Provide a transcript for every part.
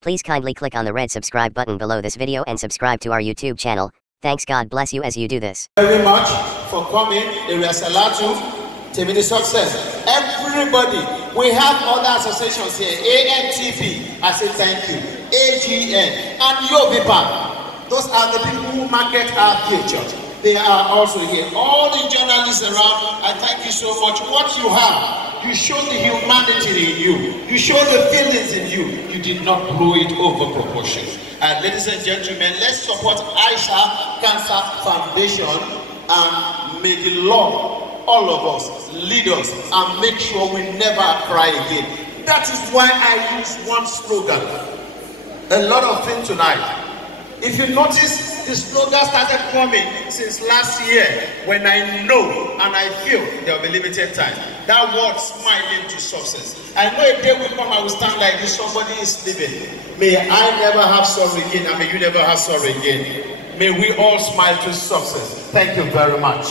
Please kindly click on the red subscribe button below this video and subscribe to our YouTube channel. Thanks, God bless you as you do this. Very much for coming. Area Salatu, Temini Success. Everybody, we have other associations here. ANTP, I say thank you. AGN and Yovipa. Those are the people who market our future. They are also here. All the journalists around, I thank you so much. What you have, you show the humanity in you. You show the feelings in you. You did not blow it over proportion. And ladies and gentlemen, let's support Aisha Cancer Foundation and may the Lord, all of us, lead us and make sure we never cry again. That is why I use one slogan. A lot of things tonight. If you notice, the slogan started coming since last year when I know and I feel there will be limited time. That word, smiling to success. I know a day will come I will stand like this, somebody is living. May I never have sorrow again and may you never have sorrow again. May we all smile to success. Thank you very much.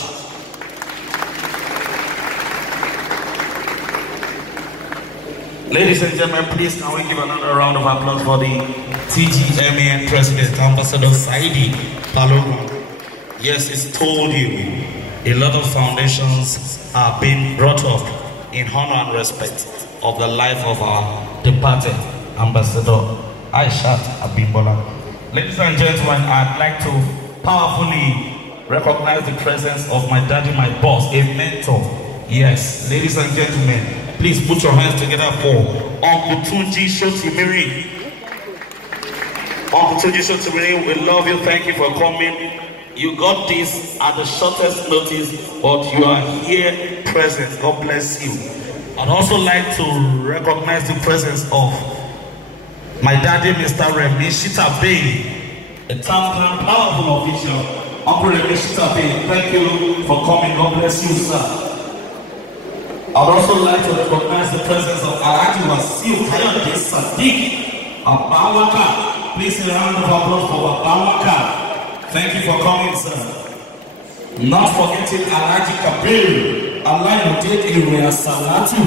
Ladies and gentlemen, please can we give another round of applause for the TGMAN President, Ambassador Saidi Paloma. Yes, it's told you, a lot of foundations are being brought up in honor and respect of the life of our departed Ambassador Aishat Abimbola. Ladies and gentlemen, I'd like to powerfully recognize the presence of my daddy, my boss, a mentor. Yes, ladies and gentlemen, please put your hands together for Uncle Tunji Shotimiri. Uncle Tunji Shotimiri, we love you. Thank you for coming. You got this at the shortest notice, but you are here present. God bless you. I'd also like to recognize the presence of my daddy, Mr. Remy Shita Bey, a town powerful official. Uncle Remy Shita Bey, thank you for coming. God bless you, sir. I'd also like to recognize the presence of Alhaji Wasiu Kayode Sadiq Abawaka. Please a round of applause for Abawaka. Thank you for coming, sir. Not forgetting Alhaji Kabir, Alayyuddin Area Salatu.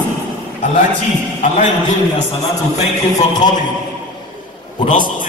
Alayyuddin Area Salatu, thank you for coming. Would also